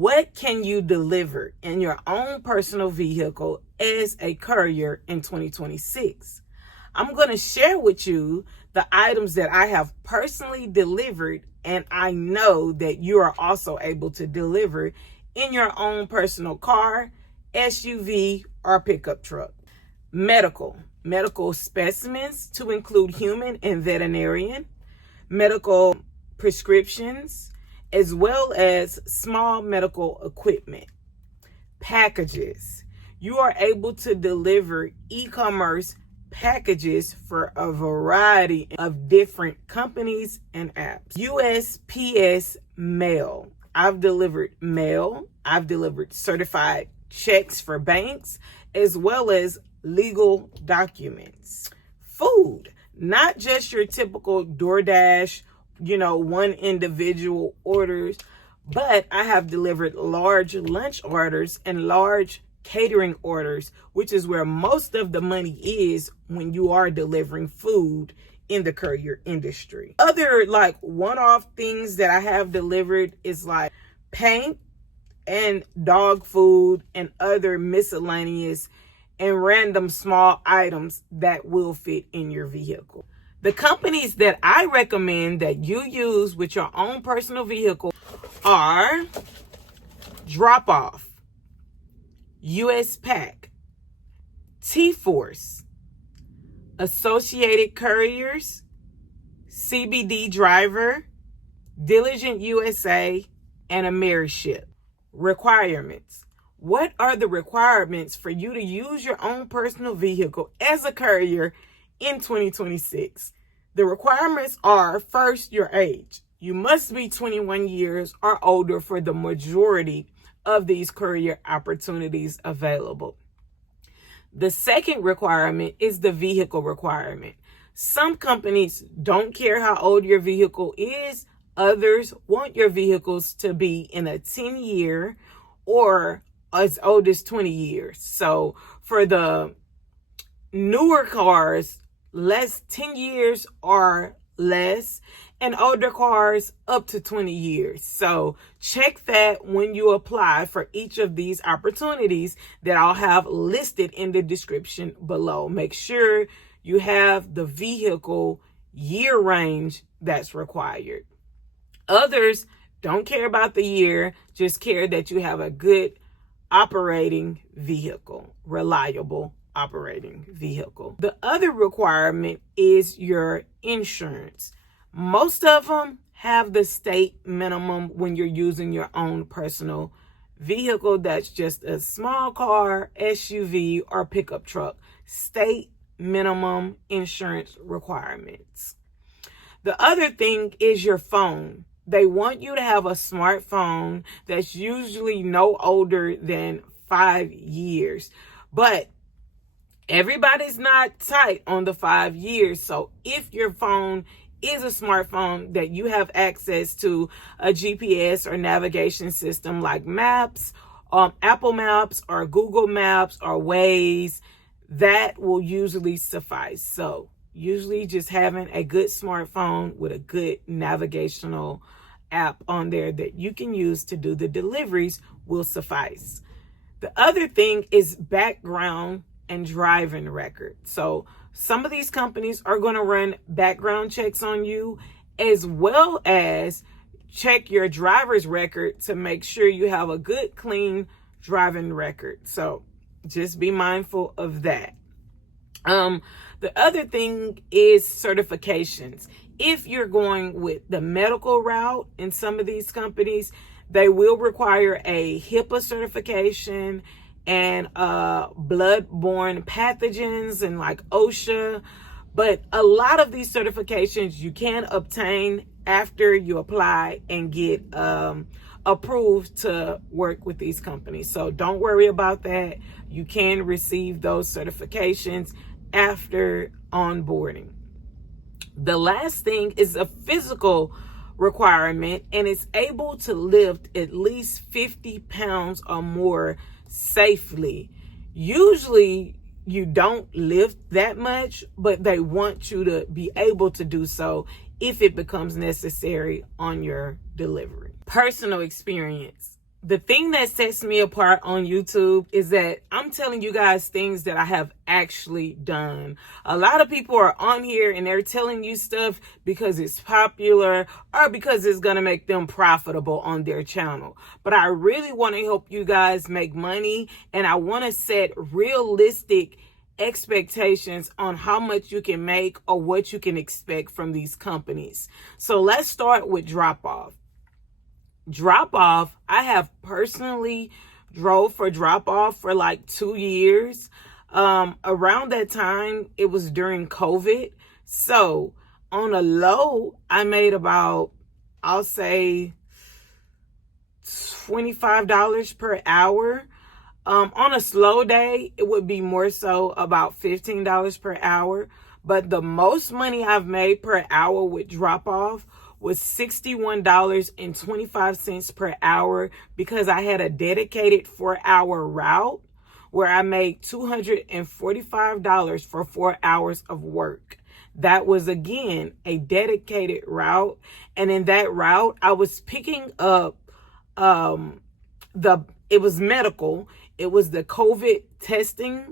What can you deliver in your own personal vehicle as a courier in 2026? I'm going to share with you the items that I have personally delivered, and I know that you are also able to deliver in your own personal car, SUV, or pickup truck. Medical specimens to include human and veterinarian, medical prescriptions, as well as small medical equipment. Packages. You are able to deliver e-commerce packages for a variety of different companies and apps. USPS mail. I've delivered mail. I've delivered certified checks for banks, as well as legal documents. Food. Not just your typical DoorDash, one individual orders, but I have delivered large lunch orders and large catering orders, which is where most of the money is when you are delivering food in the courier industry. Other one-off things that I have delivered is like paint and dog food and other miscellaneous and random small items that will fit in your vehicle. The companies that I recommend that you use with your own personal vehicle are Drop Off, US Pack, T-Force, Associated Couriers, CBD Driver, Diligent USA, and Ameriship. Requirements. What are the requirements for you to use your own personal vehicle as a courier in 2026? The requirements are, first, your age. You must be 21 years or older for the majority of these courier opportunities available. The second requirement is the vehicle requirement. Some companies don't care how old your vehicle is. Others want your vehicles to be in a 10-year or as old as 20 years. So for the newer cars, 10 years or less, and older cars up to 20 years. So check that when you apply for each of these opportunities that I'll have listed in the description below. Make sure you have the vehicle year range that's required. Others don't care about the year, just care that you have a good operating vehicle, reliable operating vehicle. The other requirement is your insurance. Most of them have the state minimum when you're using your own personal vehicle. That's just a small car, SUV, or pickup truck. State minimum insurance requirements. The other thing is your phone. They want you to have a smartphone that's usually no older than 5 years. But everybody's not tight on the 5 years. So if your phone is a smartphone that you have access to a GPS or navigation system like Maps, Apple Maps or Google Maps or Waze, that will usually suffice. So usually just having a good smartphone with a good navigational app on there that you can use to do the deliveries will suffice. The other thing is background and driving record. So some of these companies are going to run background checks on you, as well as check your driver's record to make sure you have a good, clean driving record. So just be mindful of that. The other thing is certifications. If you're going with the medical route in some of these companies, they will require a HIPAA certification and blood-borne pathogens and like OSHA. But a lot of these certifications you can obtain after you apply and get approved to work with these companies. So don't worry about that. You can receive those certifications after onboarding. The last thing is a physical requirement, and it's able to lift at least 50 pounds or more safely. Usually you don't lift that much, but they want you to be able to do so if it becomes necessary on your delivery. Personal experience. the thing that sets me apart on YouTube is that I'm telling you guys things that I have actually done. A lot of people are on here and they're telling you stuff because it's popular or because it's going to make them profitable on their channel. But I really want to help you guys make money, and I want to set realistic expectations on how much you can make or what you can expect from these companies. So let's start with drop off. Drop off, I have personally drove for drop off for like 2 years. Around that time, it was during COVID. So on a low, I made about, I'll say $25 per hour. On a slow day, it would be more so about $15 per hour. But the most money I've made per hour with drop off was $61.25 per hour, because I had a dedicated 4-hour route where I made $245 for 4 hours of work. That was, again, a dedicated route. And in that route, I was picking up it was medical. It was the COVID testing,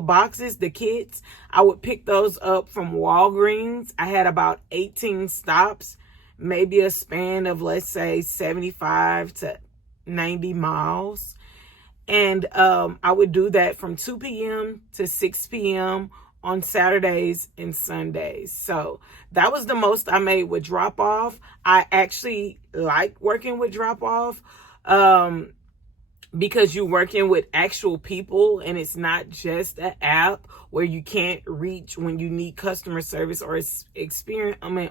boxes, the kits. I would pick those up from Walgreens. I had about 18 stops, maybe a span of, let's say, 75 to 90 miles. And I would do that from 2 p.m. to 6 p.m. on Saturdays and Sundays. So that was the most I made with drop off. I actually like working with drop off because you're working with actual people, and it's not just an app where you can't reach when you need customer service or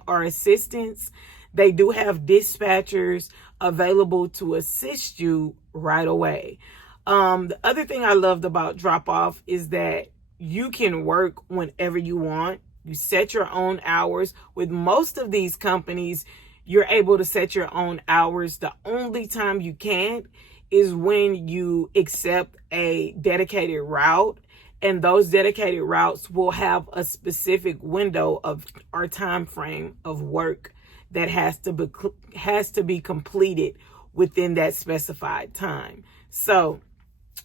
or assistance. They do have dispatchers available to assist you right away. The other thing I loved about drop off is that you can work whenever you want. You set your own hours. With most of these companies, you're able to set your own hours. The only time you can't is when you accept a dedicated route, and those dedicated routes will have a specific window of or time frame of work that has to be completed within that specified time. So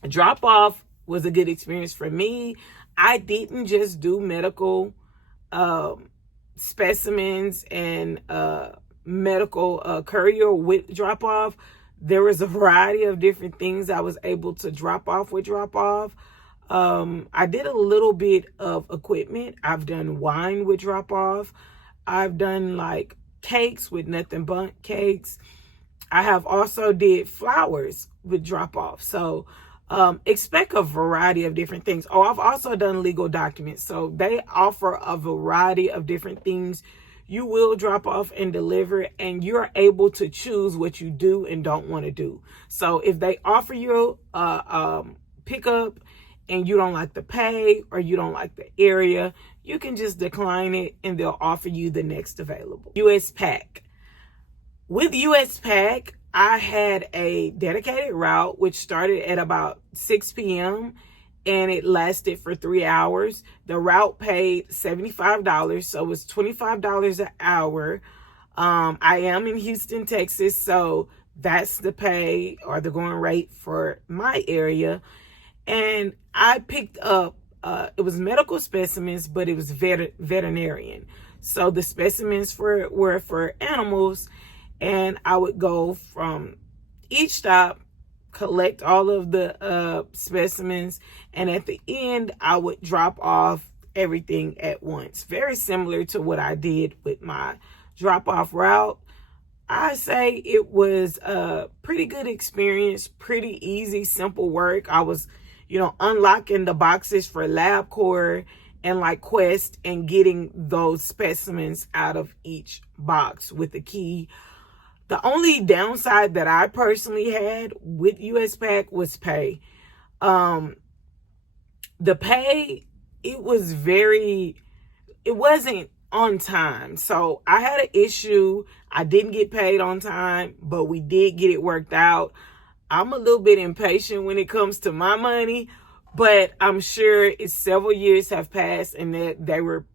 drop off was a good experience for me. I didn't just do medical specimens and medical courier with drop off. There was a variety of different things I was able to drop off with drop off. I did a little bit of equipment. I've done wine with drop off. I've done like cakes with Nothing Bundt Cakes. I have also did flowers with drop off. So expect a variety of different things. Oh, I've also done legal documents. So they offer a variety of different things you will drop off and deliver, and you're able to choose what you do and don't want to do. So if they offer you pickup and you don't like the pay or you don't like the area, you can just decline it and they'll offer you the next available. US Pack. With US Pack, I had a dedicated route which started at about 6 p.m. and it lasted for 3 hours. The route paid $75, so it was $25 an hour. I am in Houston, Texas, so that's the pay or the going rate for my area. And I picked up, it was medical specimens, but it was veterinarian. So the specimens were for animals, and I would go from each stop, collect all of the specimens, and at the end I would drop off everything at once. Very similar to what I did with my drop off route. I say it was a pretty good experience, pretty easy, simple work. I was, unlocking the boxes for LabCorp and like Quest and getting those specimens out of each box with the key. The only downside that I personally had with US Pack was pay. The pay, it wasn't on time. So I had an issue. I didn't get paid on time, but we did get it worked out. I'm a little bit impatient when it comes to my money, but I'm sure several years have passed and that they were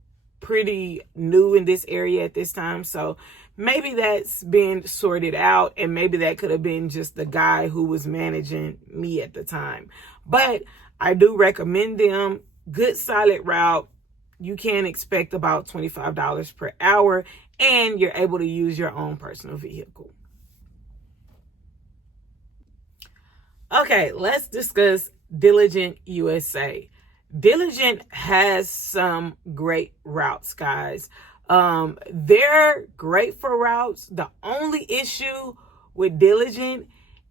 pretty new in this area at this time. So maybe that's been sorted out, and maybe that could have been just the guy who was managing me at the time. But I do recommend them. Good solid route. You can expect about $25 per hour, and you're able to use your own personal vehicle. Okay, let's discuss Diligent USA. Diligent has some great routes, guys. They're great for routes. The only issue with Diligent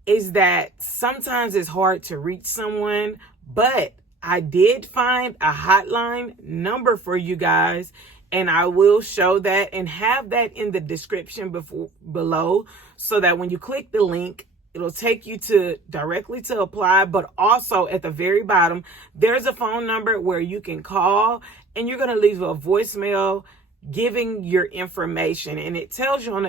is that sometimes it's hard to reach someone, but I did find a hotline number for you guys, and I will show that and have that in the description below, so that when you click the link, it'll take you directly to apply. But also at the very bottom, there's a phone number where you can call, and you're going to leave a voicemail giving your information, and it tells you on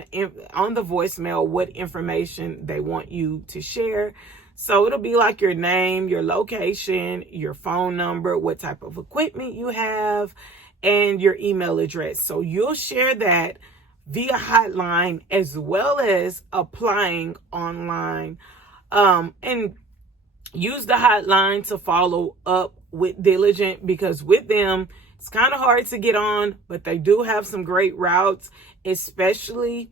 the voicemail what information they want you to share. So it'll be like your name, your location, your phone number, what type of equipment you have, and your email address. So you'll share that via hotline, as well as applying online, and use the hotline to follow up with Diligent, because with them, it's kind of hard to get on, but they do have some great routes, especially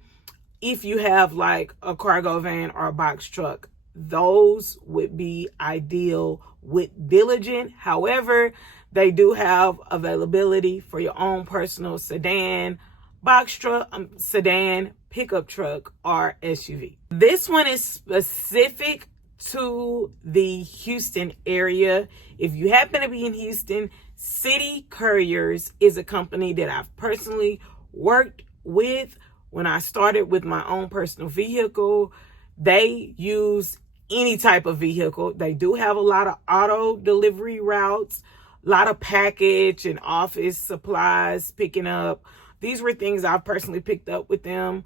if you have like a cargo van or a box truck. Those would be ideal with Diligent. However, they do have availability for your own personal sedan, box truck, sedan, pickup truck, or SUV. This one is specific to the Houston area. If you happen to be in Houston, City Couriers is a company that I've personally worked with when I started with my own personal vehicle. They use any type of vehicle. They do have a lot of auto delivery routes, a lot of package and office supplies picking up. These were things I've personally picked up with them.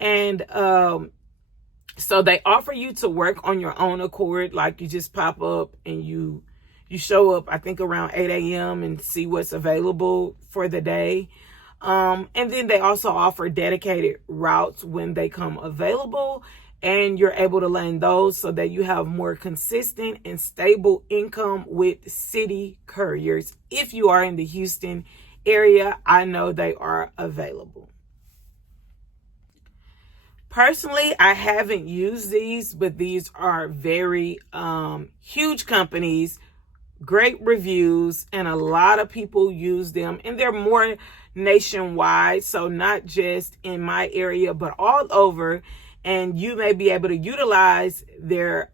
And so they offer you to work on your own accord. Like, you just pop up and you show up, I think around 8 a.m. and see what's available for the day. And then they also offer dedicated routes when they come available, and you're able to land those so that you have more consistent and stable income with City Couriers. If you are in the Houston area, I know they are available. Personally, I haven't used these, but these are very huge companies, great reviews, and a lot of people use them, and they're more nationwide, so not just in my area but all over, and you may be able to utilize their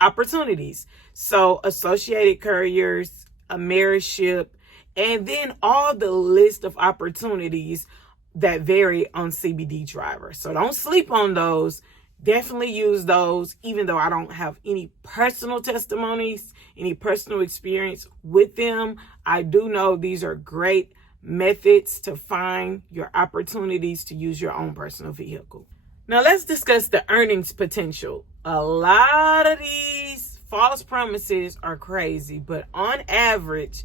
opportunities. So Associated Couriers, Ameriship, and then all the list of opportunities that vary on CBD Driver. So don't sleep on those. Definitely use those, even though I don't have any personal testimonies, any personal experience with them. I do know these are great methods to find your opportunities to use your own personal vehicle. Now let's discuss the earnings potential. A lot of these false promises are crazy, but on average,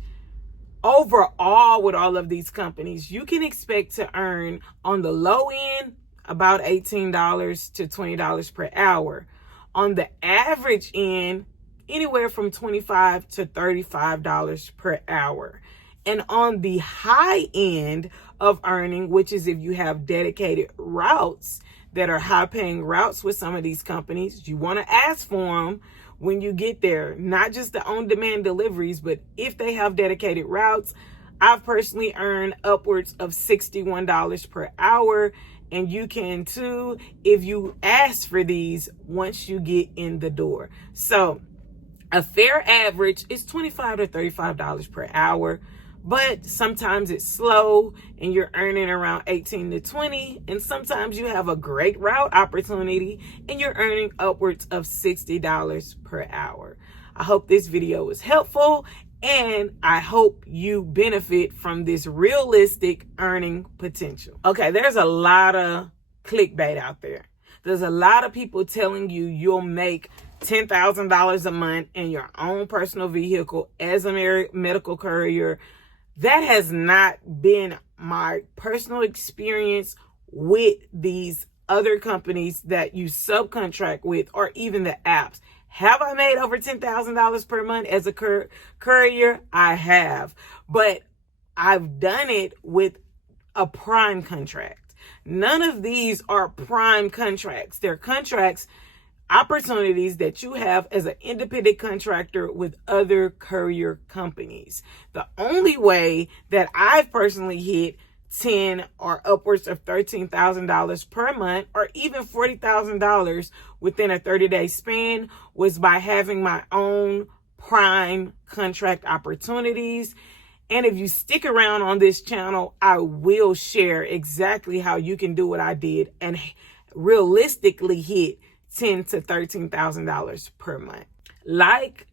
overall with all of these companies, you can expect to earn on the low end about $18 to $20 per hour. On the average end, anywhere from $25 to $35 per hour. And on the high end of earning, which is if you have dedicated routes that are high paying routes with some of these companies, you want to ask for them when you get there, not just the on-demand deliveries, but if they have dedicated routes. I've personally earned upwards of $61 per hour, and you can too if you ask for these once you get in the door. So a fair average is $25 to $35 per hour, but sometimes it's slow and you're earning around 18 to 20, and sometimes you have a great route opportunity and you're earning upwards of $60 per hour. I hope this video was helpful, and I hope you benefit from this realistic earning potential. Okay, there's a lot of clickbait out there. There's a lot of people telling you you'll make $10,000 a month in your own personal vehicle as a medical courier. That has not been my personal experience with these other companies that you subcontract with, or even the apps. Have I made over $10,000 per month as a courier? I have, but I've done it with a prime contract. None of these are prime contracts. They're contracts, opportunities that you have as an independent contractor with other courier companies. The only way that I've personally hit 10 or upwards of $13,000 per month, or even $40,000 within a 30-day span, was by having my own prime contract opportunities. And if you stick around on this channel, I will share exactly how you can do what I did and realistically hit $10,000 to $13,000 per month. Like,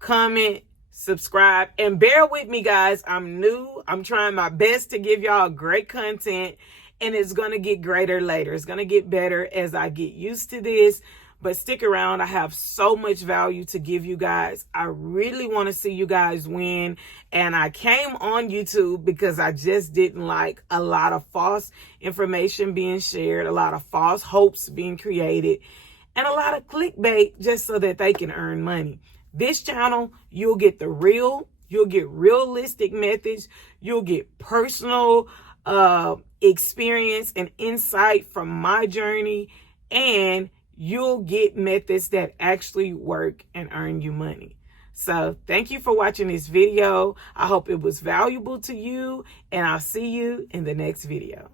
comment, subscribe, and bear with me, guys. I'm new. I'm trying my best to give y'all great content, and it's going to get greater later. It's going to get better as I get used to this, but stick around. I have so much value to give you guys. I really want to see you guys win, and I came on YouTube because I just didn't like a lot of false information being shared, a lot of false hopes being created, and a lot of clickbait just so that they can earn money. This channel, you'll get the real, you'll get realistic methods, you'll get personal experience and insight from my journey, and you'll get methods that actually work and earn you money. So thank you for watching this video. I hope it was valuable to you, and I'll see you in the next video.